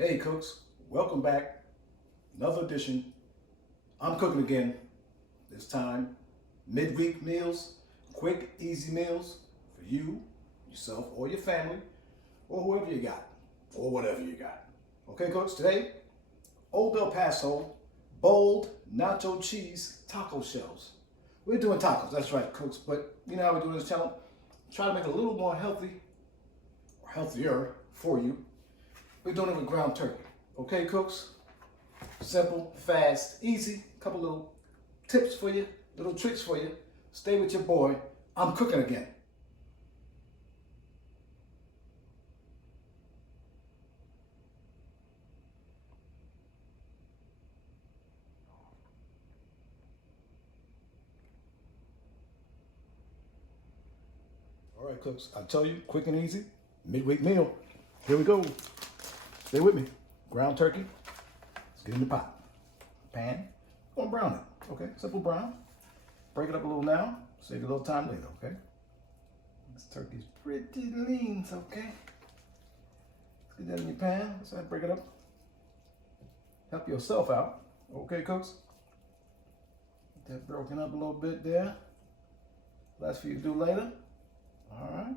Hey cooks, welcome back. Another edition. I'm cooking again. This time, midweek meals, quick, easy meals for you, yourself, or your family, or whoever you got, or whatever you got. Okay, cooks, today, Old El Paso bold nacho cheese taco shells. We're doing tacos, that's right, cooks, but you know how we do this channel? Try to make it a little more healthy, or healthier for you. We're doing it with ground turkey. Okay, cooks? Simple, fast, easy. Couple little tips for you, little tricks for you. Stay with your boy. I'm cooking again. All right, cooks. I tell you, quick and easy, midweek meal. Here we go. Stay with me. Ground turkey. Let's get in the pot. Pan. Gonna brown it. Okay, simple brown. Break it up a little now. Save you a little time later, okay? This turkey's pretty lean, okay? Let's get that in your pan. Let's break it up. Help yourself out. Okay, cooks? Get that broken up a little bit there. That's for you to do later. All right.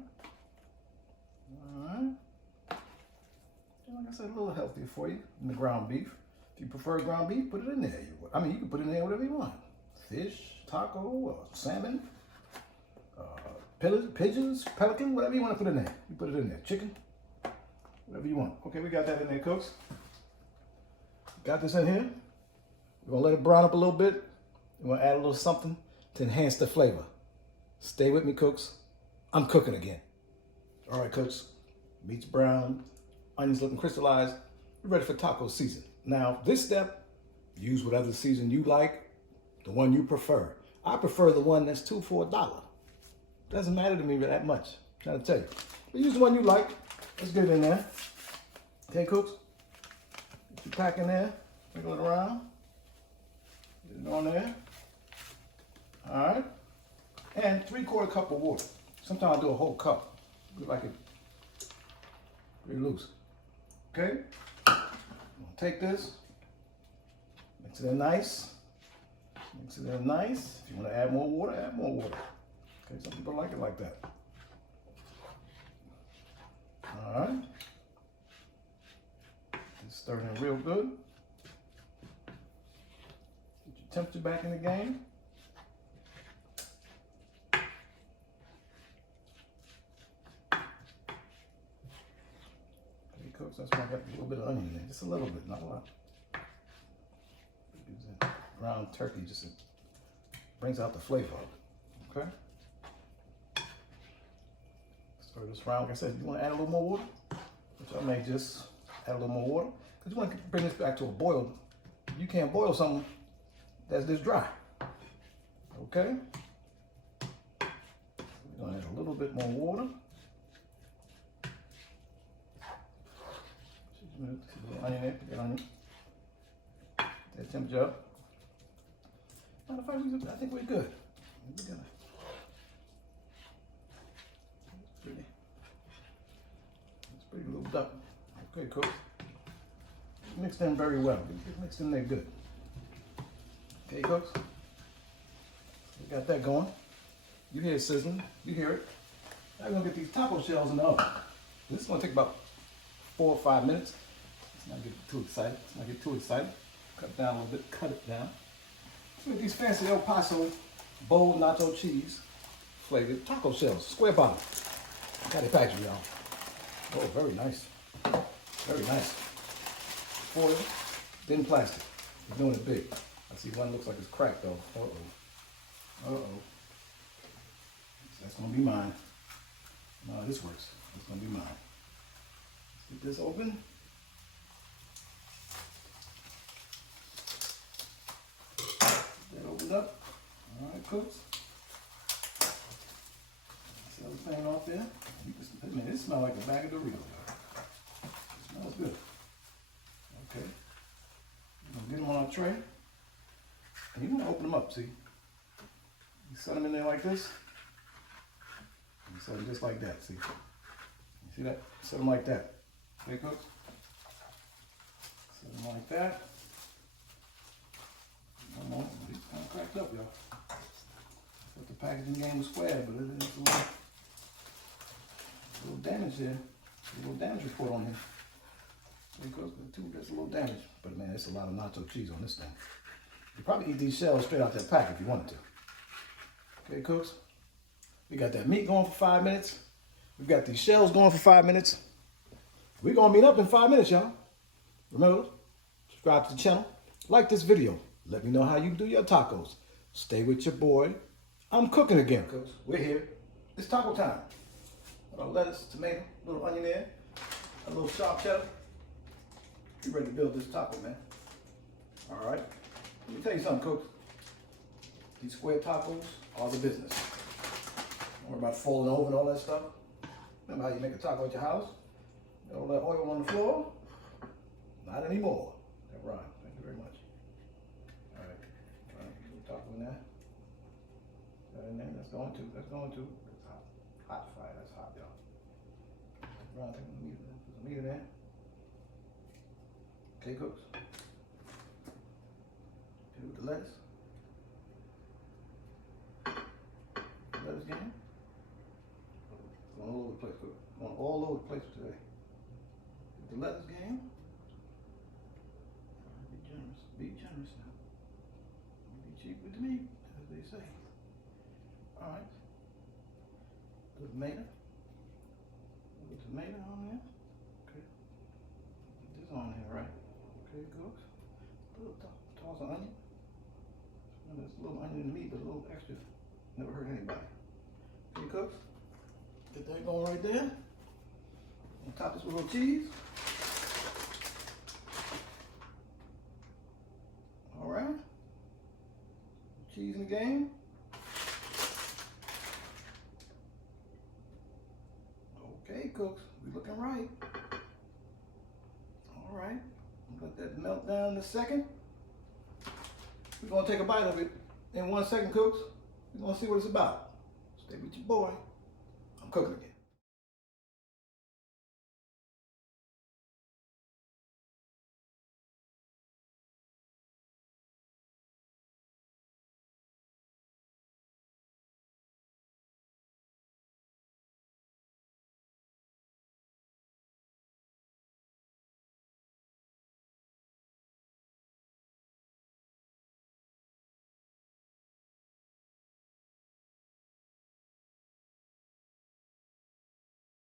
All right. And like I said, a little healthier for you than the ground beef. If you prefer ground beef, put it in there. I mean, you can put it in there whatever you want. Fish, taco, salmon, pigeons, pelican, whatever you want to put in there. You put it in there. Chicken, whatever you want. Okay, we got that in there, cooks. Got this in here. We're going to let it brown up a little bit. We're going to add a little something to enhance the flavor. Stay with me, cooks. I'm cooking again. All right, cooks. Meat's brown. Onions looking crystallized. We're ready for taco season. Now, this step, use whatever season you like, the one you prefer. I prefer the one that's 2 for $1. Doesn't matter to me that much. I'm trying to tell you. But use the one you like. Let's get it in there. Okay, cooks? Get your pack in there. Wiggle it around. Get it on there. All right. And 3/4 cup of water. Sometimes I'll do a whole cup. If I can pretty loose. Okay? Take this. Mix it in nice. Mix it in nice. If you want to add more water, add more water. Okay, some people like it like that. All right. Just stir it in real good. Get your temperature back in the game. Okay, cooks, that's why I got a little bit of onion in there. Just a little bit, not a lot. Ground turkey just brings out the flavor of it. Okay? Stir this around. Like I said, you want to add a little more water, which I may just add a little more water, because you want to bring this back to a boil. You can't boil something that's this dry. Okay? We're going to add a little bit more water. A little onion there. Put that onion. That temperature up. Matter of fact, I think we're good. We're gonna. It's pretty lubed up. Okay, cool. Mixed in very well. It's mixed in there good. Okay, cooks. We got that going. You hear it sizzling. You hear it. Now we're gonna get these taco shells in the oven. This is gonna take about 4 or 5 minutes. Let's not get too excited. Let's not get too excited. Cut it down a little bit. Cut it down. With these fancy El Paso bold nacho cheese flavored taco shells, square bottom. Got it packaged, y'all. Oh, very nice. Very nice. Foil, thin plastic. We're doing it big. I see one looks like it's cracked though. Uh-oh. Uh-oh. That's gonna be mine. No, this works. That's gonna be mine. Let's get this open. Up. All right, cooks. See everything off there? Man, it smells like a bag of Doritos. It smells good. Okay. We're going to get them on our tray. And you want to open them up, see? You set them in there like this. You set them just like that, see? You see that? Set them like that. Okay, cooks? Like that. He's kind of cracked up, y'all. But the packaging game was square, but there's a little damage here. A little damage report on here. Because there's a little damage. But man, there's a lot of nacho cheese on this thing. You probably eat these shells straight out that pack if you wanted to. Okay, cooks? We got that meat going for 5 minutes. We've got these shells going for 5 minutes. We're gonna meet up in 5 minutes, y'all. Remember, subscribe to the channel, like this video. Let me know how you do your tacos. Stay with your boy. I'm cooking again, cooks. We're here. It's taco time. A little lettuce, tomato, a little onion there, a little sharp cheddar. You ready to build this taco, man? All right. Let me tell you something, cooks. These square tacos are the business. Don't worry about falling over and all that stuff. Remember how you make a taco at your house? Got all that oil on the floor? Not anymore. That rhyme. Thank you very much. All right. All right. Put the taco in there. That in there. That's going to. That's hot. Hot fire. That's hot, y'all. Right. Put some meat in there. Okay, cooks. Hit it with the lettuce. Lettuce game. Going all over the place, cook. Going all over the place today. With the lettuce game. Be generous. Be generous now. Don't be cheap with the meat, as they say. All right. Put tomato. Put tomato on there. Okay. Put this on there, right? Okay, cooks. Toss an onion. There's a little onion in the meat, but a little extra. Never hurt anybody. Okay, cooks. Get that going right there. And top this with a little cheese. All right. Cheese in the game. Okay, cooks. We looking right. All right. Let that melt down in a second. We're gonna take a bite of it in 1 second, cooks. We're gonna see what it's about. Stay with your boy. I'm cooking again.